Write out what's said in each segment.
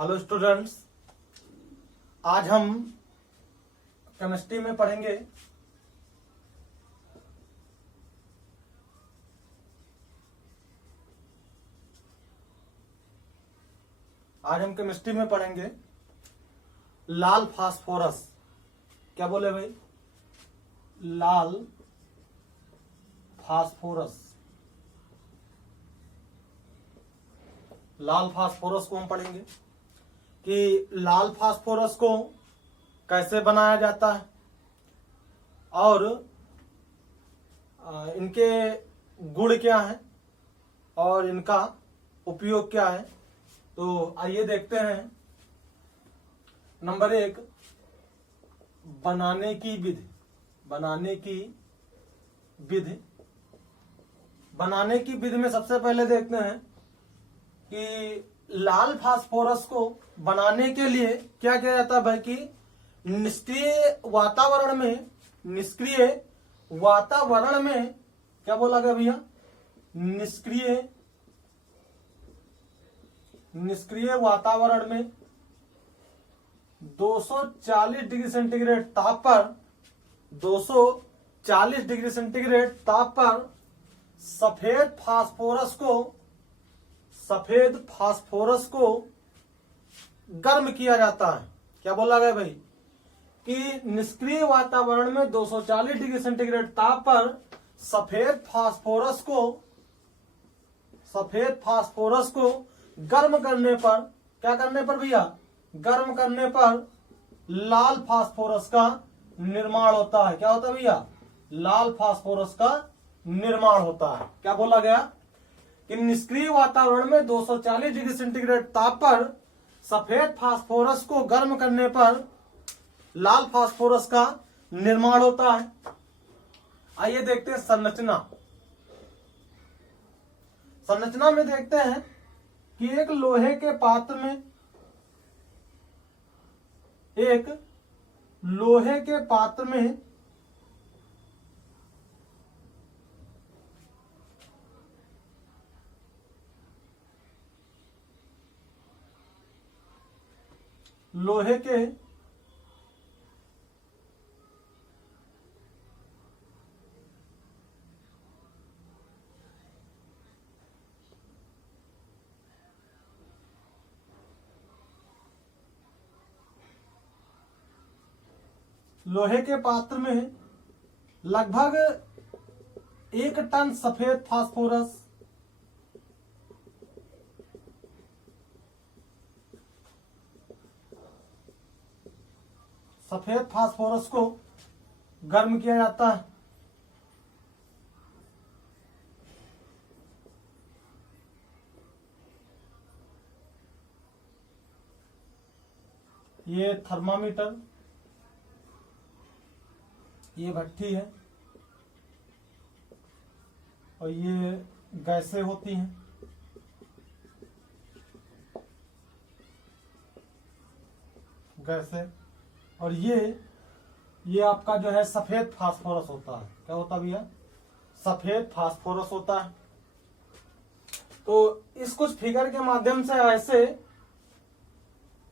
Hello students, आज हम chemistry में पढ़ेंगे लाल फास्फोरस। क्या बोले भाई? लाल फास्फोरस। लाल फास्फोरस को हम पढ़ेंगे कि लाल फास्फोरस को कैसे बनाया जाता है और इनके गुण क्या है और इनका उपयोग क्या है। तो आइए देखते हैं। नंबर 1, बनाने की विधि। बनाने की विधि में सबसे पहले देखते हैं कि लाल फास्फोरस को बनाने के लिए क्या किया जाता है भाई कि निष्क्रिय वातावरण में क्या बोला गया भैया? निष्क्रिय वातावरण में 240 डिग्री सेंटीग्रेड ताप पर सफेद फास्फोरस को गर्म किया जाता है। क्या बोला गया भाई कि निष्क्रिय वातावरण में 240 डिग्री सेंटीग्रेड ताप पर सफेद फास्फोरस को गर्म करने पर क्या करने पर भैया? गर्म करने पर लाल फास्फोरस का निर्माण होता है। क्या होता है भैया? लाल फास्फोरस का निर्माण होता है। क्या बोला गया कि निष्क्रिय वातावरण में 240 डिग्री सेंटीग्रेड ताप पर सफेद फास्फोरस को गर्म करने पर लाल फास्फोरस का निर्माण होता है। आइए देखते हैं संरचना में देखते हैं कि एक लोहे के पात्र में लोहे के पात्र में लगभग 1 टन सफेद फास्फोरस को गर्म किया जाता है। ये थर्मामीटर, ये भट्ठी है और ये गैसें होती हैं। और ये आपका जो है सफेद फास्फोरस होता है। क्या होता है भैया? सफेद फास्फोरस होता है। तो इस कुछ फिगर के माध्यम से ऐसे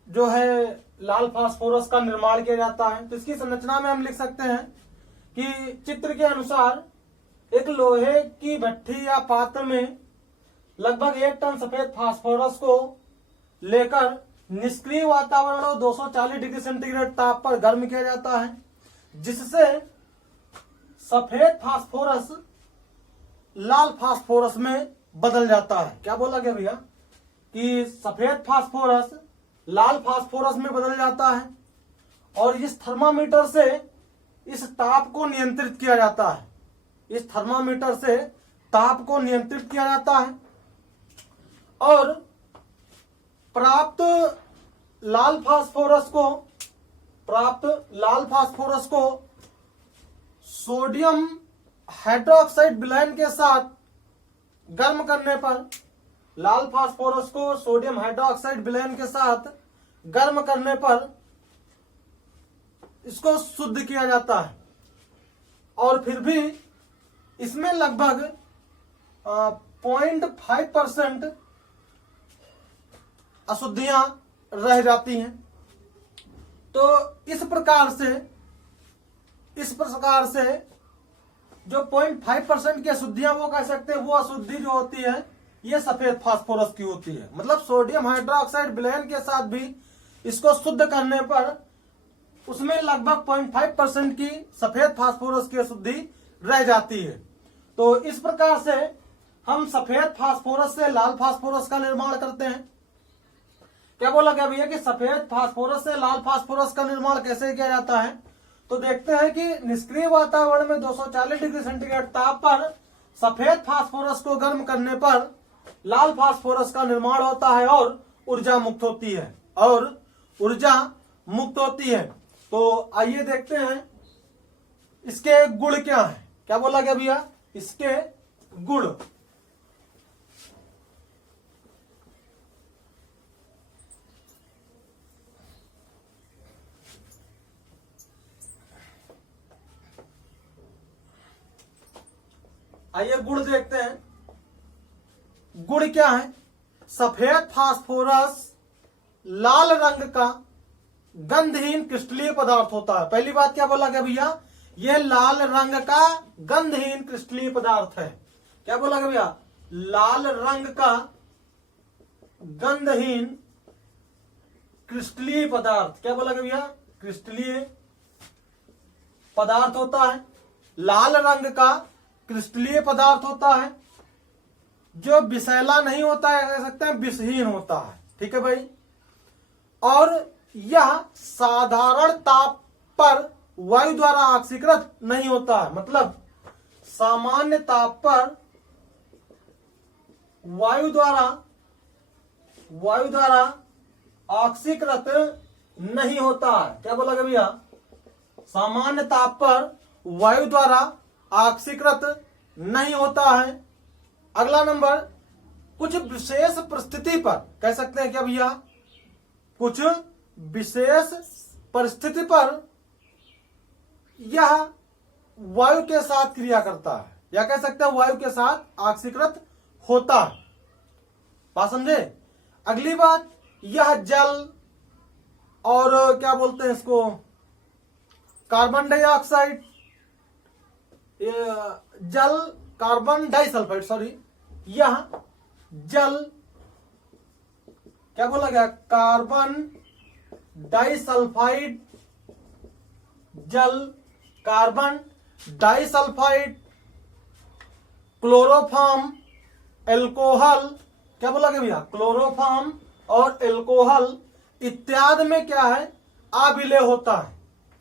जो है लाल फास्फोरस का निर्माण किया जाता है। तो इसकी संरचना में हम लिख सकते हैं कि चित्र के अनुसार एक लोहे की भट्ठी या पात्र में लगभग 1 टन सफेद फास्फोरस को लेकर निष्क्रिय वातावरण और 240 डिग्री सेंटीग्रेड ताप पर गर्म किया जाता है, जिससे सफेद फास्फोरस लाल फास्फोरस में बदल जाता है। क्या बोला गया भैया कि सफेद फास्फोरस लाल फास्फोरस में बदल जाता है और इस थर्मामीटर से इस ताप को नियंत्रित किया जाता है। और प्राप्त लाल फास्फोरस को सोडियम हाइड्रोक्साइड विलयन के साथ गर्म करने पर इसको शुद्ध किया जाता है। और फिर भी इसमें लगभग 0.5% अशुद्धियां रह जाती हैं। तो इस प्रकार से जो 0.5% की अशुद्धियां वो कह सकते हैं, वो अशुद्धि जो होती है ये सफेद फास्फोरस की होती है। मतलब सोडियम हाइड्रोक्साइड विलयन के साथ भी इसको शुद्ध करने पर उसमें लगभग 0.5% की सफेद फास्फोरस की अशुद्धि रह जाती है। तो इस प्रकार से हम सफेद फास्फोरस से लाल फास्फोरस का निर्माण करते हैं। क्या बोला गया भैया कि सफेद फास्फोरस से लाल फास्फोरस का निर्माण कैसे किया जाता है? तो देखते हैं कि निष्क्रिय वातावरण में 240 डिग्री सेंटीग्रेड ताप पर सफेद फास्फोरस को गर्म करने पर लाल फास्फोरस का निर्माण होता है और ऊर्जा मुक्त होती है। तो आइए देखते हैं इसके गुण क्या है। क्या बोला गया भैया? इसके गुण। आइए गुण देखते हैं। गुण क्या है? सफेद फास्फोरस लाल रंग का गंधहीन क्रिस्टलीय पदार्थ होता है। पहली बात क्या बोला गया भैया? यह लाल रंग का गंधहीन क्रिस्टलीय पदार्थ है। क्या बोला गया भैया? लाल रंग का गंधहीन क्रिस्टलीय पदार्थ। क्या बोला गया भैया? क्रिस्टलीय पदार्थ होता है, लाल रंग का क्रिस्टलीय पदार्थ होता है, जो विषैला नहीं होता है, कह सकते हैं विषहीन होता है। ठीक है भाई। और यह साधारण ताप पर वायु द्वारा ऑक्सीकृत नहीं होता है। मतलब सामान्य ताप पर वायु द्वारा ऑक्सीकृत नहीं होता है। क्या बोला गया भैया? सामान्य ताप पर वायु द्वारा ऑक्सीकृत नहीं होता है। अगला नंबर, कुछ विशेष परिस्थिति पर, कह सकते हैं क्या भैया? कुछ विशेष परिस्थिति पर यह वायु के साथ क्रिया करता है, या कह सकते हैं वायु के साथ ऑक्सीकृत होता है। बात समझे? अगली बात, यह जल और क्या बोलते हैं इसको, कार्बन डाइऑक्साइड, जल कार्बन डाइसल्फाइड, सॉरी, यह जल, क्या बोला गया? कार्बन डाइसल्फाइड, जल कार्बन डाइसल्फाइड, क्लोरोफॉर्म, एल्कोहल, क्या बोला गया भैया? क्लोरोफॉर्म और एल्कोहल इत्यादि में क्या है? अविलय होता है।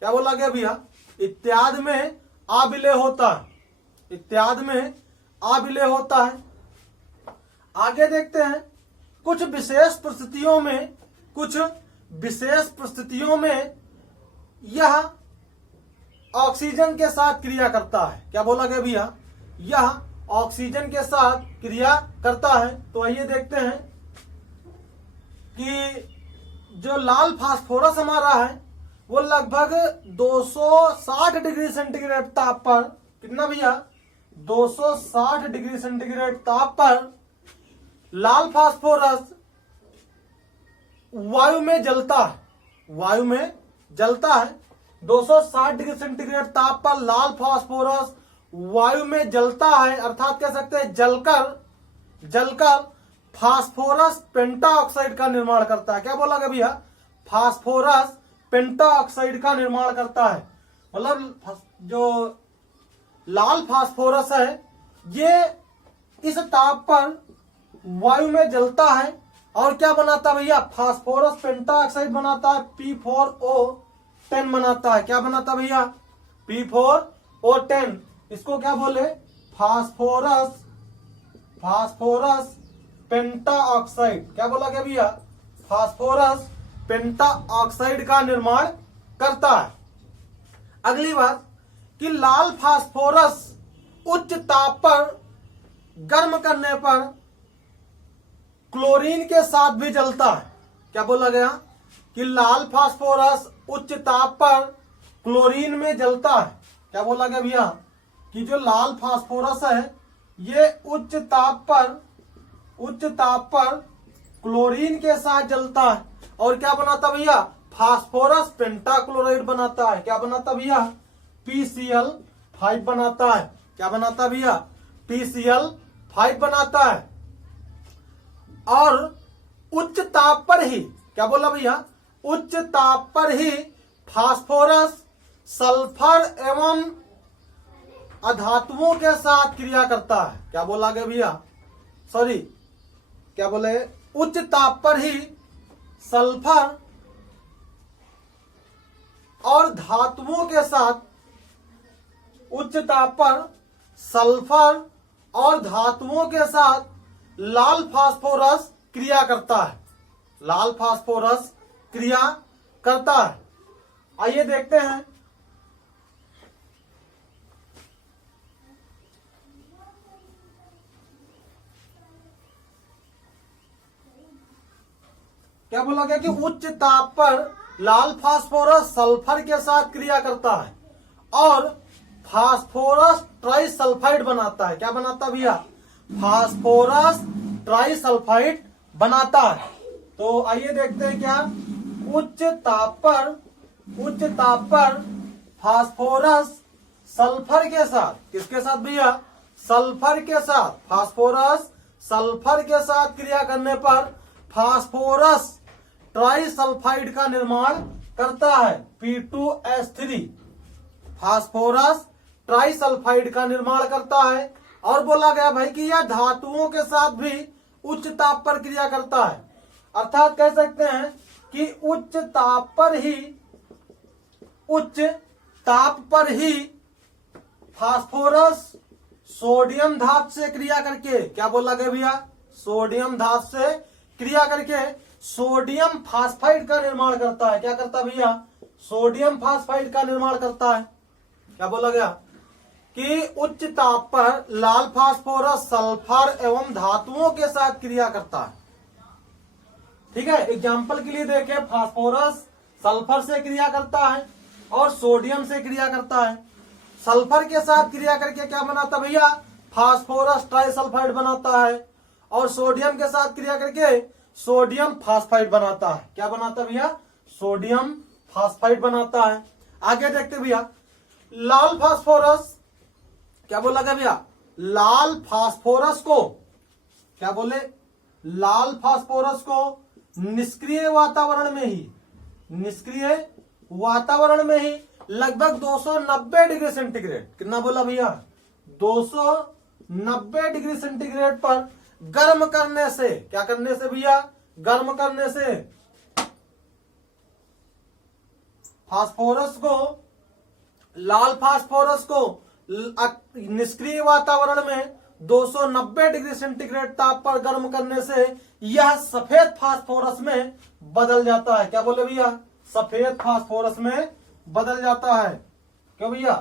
क्या बोला गया भैया? इत्यादि में अविलय होता है, इत्यादि में अविलय होता है। आगे देखते हैं, कुछ विशेष परिस्थितियों में यह ऑक्सीजन के साथ क्रिया करता है। क्या बोला गया भैया? यह ऑक्सीजन के साथ क्रिया करता है। तो आइए देखते हैं कि जो लाल फास्फोरस हमारा है वो लगभग 260 डिग्री सेंटीग्रेड ताप पर, कितना भैया? 260 डिग्री सेंटीग्रेड ताप पर लाल फास्फोरस वायु में जलता है। 260 डिग्री सेंटीग्रेड ताप पर लाल फास्फोरस वायु में जलता है, अर्थात कह सकते हैं जलकर फास्फोरस पेंटाऑक्साइड का निर्माण करता है। क्या बोला गया भैया? फास्फोरस पेंटाऑक्साइड का निर्माण करता है। मतलब जो लाल फास्फोरस है ये इस ताप पर वायु में जलता है और क्या बनाता है भैया? फास्फोरस पेंटाऑक्साइड बनाता है, P4O10 बनाता है। क्या बनाता है भैया? P4O10। इसको क्या बोले? Phosphorus pentoxide. क्या बोला गया भैया? फास्फोरस पेंटाऑक्साइड का निर्माण करता है। अगली बात कि लाल फास्फोरस उच्च ताप पर गर्म करने पर क्लोरीन के साथ भी जलता है। क्या बोला गया? कि लाल फास्फोरस उच्च ताप पर क्लोरीन में जलता है। क्या बोला गया भैया? कि जो लाल फास्फोरस है ये उच्च ताप पर क्लोरीन के साथ जलता है। और क्या बनाता भैया, फास्फोरस पेंटाक्लोराइड बनाता है। क्या बनाता भैया, PCl5 बनाता है। क्या बनाता भैया, PCl5 बनाता है। और उच्च ताप पर ही, क्या बोला भैया, उच्च ताप पर ही फास्फोरस सल्फर एवं अधातुओं के साथ क्रिया करता है। क्या बोला गया भैया, सॉरी क्या बोले, उच्च ताप पर ही सल्फर और धातुओं के साथ, उच्च ताप पर सल्फर और धातुओं के साथ लाल फास्फोरस क्रिया करता है। लाल फास्फोरस क्रिया करता है। आइए देखते हैं। क्या बोला गया कि उच्च ताप पर लाल फास्फोरस सल्फर के साथ क्रिया करता है और फास्फोरस ट्राइसल्फाइड बनाता है। क्या बनाता भैया, फास्फोरस ट्राइसल्फाइड बनाता है। तो आइए देखते हैं क्या, उच्च ताप पर फास्फोरस सल्फर के साथ, किसके साथ भैया, सल्फर के साथ, फास्फोरस सल्फर के साथ क्रिया करने पर फास्फोरस ट्राइसल्फाइड का निर्माण करता है, P2S3। फास्फोरस ट्राइसल्फाइड का निर्माण करता है। और बोला गया भाई कि यह धातुओं के साथ भी उच्च ताप पर क्रिया करता है। अर्थात कह सकते हैं कि उच्च ताप पर ही फास्फोरस सोडियम धातु से क्रिया करके, क्या बोला गया भैया, सोडियम धातु से क्रिया करके सोडियम फास्फाइड का निर्माण करता है। क्या करता भैया, सोडियम फास्फाइड का निर्माण करता है। क्या बोला गया कि उच्च ताप पर लाल फास्फोरस सल्फर एवं धातुओं के साथ क्रिया करता है। ठीक है, एग्जाम्पल के लिए देखें, फास्फोरस सल्फर से क्रिया करता है और सोडियम से क्रिया करता है। सल्फर के साथ क्रिया करके क्या बनाता भैया, फास्फोरस ट्राइसल्फाइड बनाता है और सोडियम के साथ क्रिया करके सोडियम फास्फाइड बनाता है। क्या बनाता भैया, सोडियम फास्फाइड बनाता है। आगे देखते भैया, लाल फास्फोरस, क्या बोला गया भैया, लाल फास्फोरस को, क्या बोले, लाल फास्फोरस को निष्क्रिय वातावरण में ही लगभग 290 डिग्री सेंटीग्रेड, कितना बोला भैया, 290 डिग्री सेंटीग्रेड पर गर्म करने से, क्या करने से भैया, गर्म करने से फास्फोरस को, लाल फास्फोरस को निष्क्रिय वातावरण में 290 डिग्री सेंटीग्रेड ताप पर गर्म करने से यह सफेद फास्फोरस में बदल जाता है। क्या बोले भैया, सफेद फास्फोरस में बदल जाता है। क्यों भैया,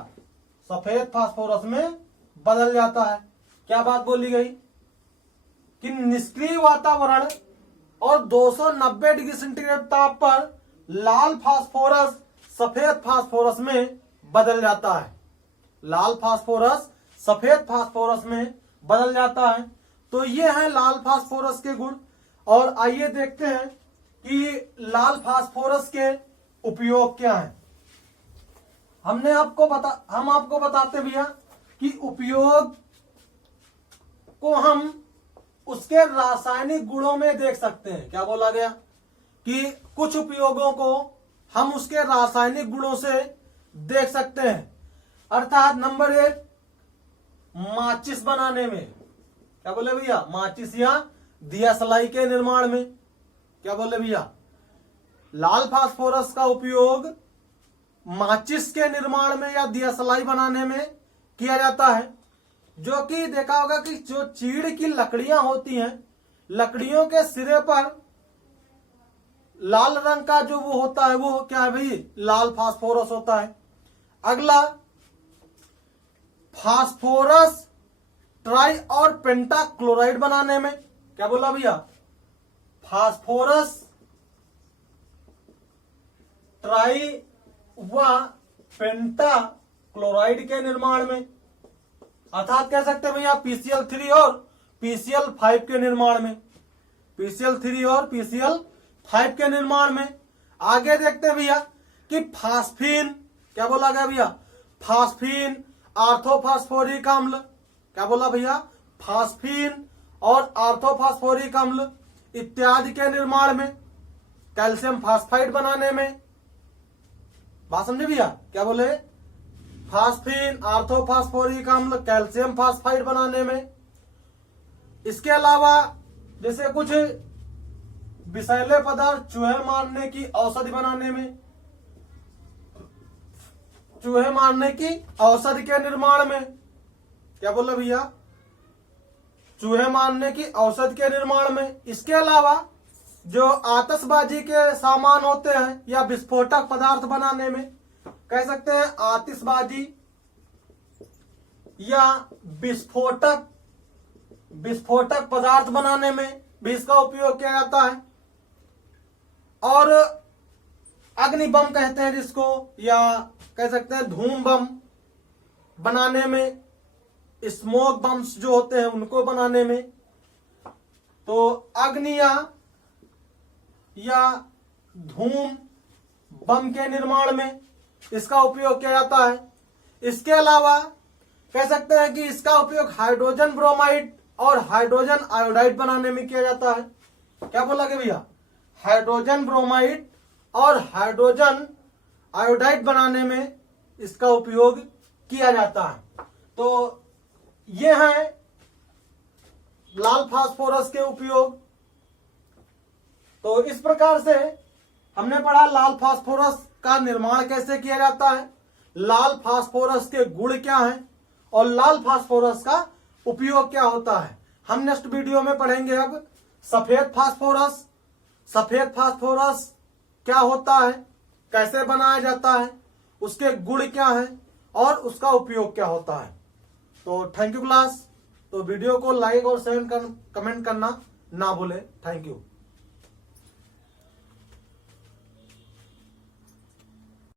सफेद फास्फोरस में बदल जाता है। क्या बात बोली गई कि निष्क्रिय वातावरण और 290 डिग्री सेंटीग्रेड ताप पर लाल फास्फोरस सफेद फास्फोरस में बदल जाता है। लाल फास्फोरस सफेद फास्फोरस में बदल जाता है। तो ये है लाल फास्फोरस के गुण। और आइए देखते हैं कि लाल फास्फोरस के उपयोग क्या है। हम आपको बताते भैया कि उपयोग को हम उसके रासायनिक गुणों में देख सकते हैं। क्या बोला गया कि कुछ उपयोगों को हम उसके रासायनिक गुणों से देख सकते हैं। अर्थात नंबर 1, माचिस बनाने में, क्या बोले भैया, माचिस या दिया सलाई के निर्माण में, क्या बोले भैया, लाल फास्फोरस का उपयोग माचिस के निर्माण में या दिया सलाई बनाने में किया जाता है। जो कि देखा होगा कि जो चीड़ की लकड़ियां होती हैं, लकड़ियों के सिरे पर लाल रंग का जो वो होता है, वो क्या है भाई, लाल फास्फोरस होता है। अगला, फास्फोरस ट्राई और पेंटाक्लोराइड बनाने में, क्या बोला भैया, फास्फोरस ट्राई व पेंटाक्लोराइड के निर्माण में, अर्थात कह सकते हैं भैया PCl3 और PCl5 के निर्माण में, PCl3 और PCl5 5 के निर्माण में। आगे देखते हैं भैया कि फास्फीन, क्या बोला गया भैया, फास्फीन, आर्थोफास्फोरिक अम्ल, क्या बोला भैया, फास्फीन और आर्थोफास्फोरिक अम्ल इत्यादि के निर्माण में, कैल्शियम फास्फाइड बनाने में। बात समझे भैया, क्या बोले, फास्फीन, आर्थोफास्फोरिक अम्ल, कैल्शियम फास्फाइड बनाने में। इसके अलावा जैसे कुछ विषैले पदार्थ चूहे मारने की औषधि बनाने में, चूहे मारने की औषधि के निर्माण में, क्या बोला भैया, चूहे मारने की औषधि के निर्माण में। इसके अलावा जो आतिशबाजी के सामान होते हैं या विस्फोटक पदार्थ बनाने में, कह सकते हैं आतिशबाजी या विस्फोटक पदार्थ बनाने में भी इसका उपयोग किया जाता है। और अग्नि बम कहते हैं जिसको, या कह सकते हैं धूम बम बनाने में, स्मोक बम्स जो होते हैं उनको बनाने में। तो अग्निया या धूम बम के निर्माण में इसका उपयोग किया जाता है। इसके अलावा कह सकते हैं कि इसका उपयोग हाइड्रोजन ब्रोमाइड और हाइड्रोजन आयोडाइड बनाने में किया जाता है। क्या बोला कि भैया, हाइड्रोजन ब्रोमाइड और हाइड्रोजन आयोडाइड बनाने में इसका उपयोग किया जाता है। तो ये है लाल फास्फोरस के उपयोग। तो इस प्रकार से हमने पढ़ा लाल फास्फोरस का निर्माण कैसे किया जाता है, लाल फास्फोरस के गुण क्या हैं और लाल फास्फोरस का उपयोग क्या होता है। हम नेक्स्ट वीडियो में पढ़ेंगे अब सफेद फास्फोरस। सफेद फास्फोरस क्या होता है, कैसे बनाया जाता है, उसके गुण क्या हैं और उसका उपयोग क्या होता है। तो थैंक यू क्लास। तो वीडियो को लाइक और शेयर कमेंट करना ना भूले। Thank you.